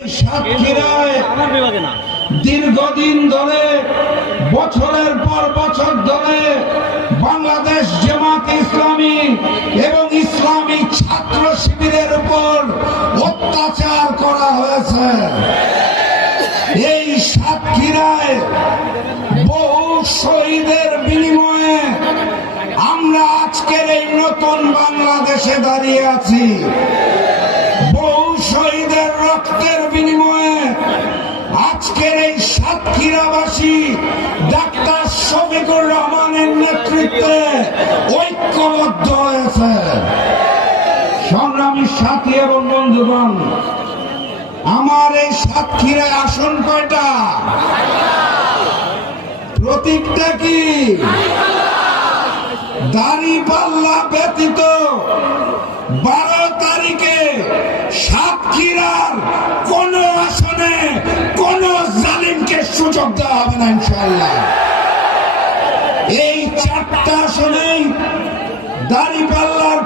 সাতক্ষীরায় দীর্ঘদিন ধরে বছরের পর বছর ধরে বাংলাদেশ জামাত ইসলামী এবং ইসলামী ছাত্র শিবিরের উপর অত্যাচার করা হয়েছে। এই সাতক্ষীরায় বহু শহীদের বিনিময়ে আমরা আজকের এই নতুন বাংলাদেশে দাঁড়িয়ে আছি। বহু শহীদের রক্তের বিনিময়ে আজকের এই সাতক্ষীরাবাসী ডাক্তার শফিকুর রহমানের নেতৃত্বে ঐক্যবদ্ধ হয়েছে। সংগ্রামী সাথী এবং বন্ধুগণ, আমার এই সাতক্ষীরায় আসন কয়টা? প্রতীকটা কি? দাঁড়িপাল্লা ব্যতীত 12 তারিখে সাতক্ষীরার কোন আসনে কোন জালিমকে সুযোগ দেওয়া হবে না ইনশাআল্লাহ। এই 4টা আসনেই দাঁড়িপাল্লার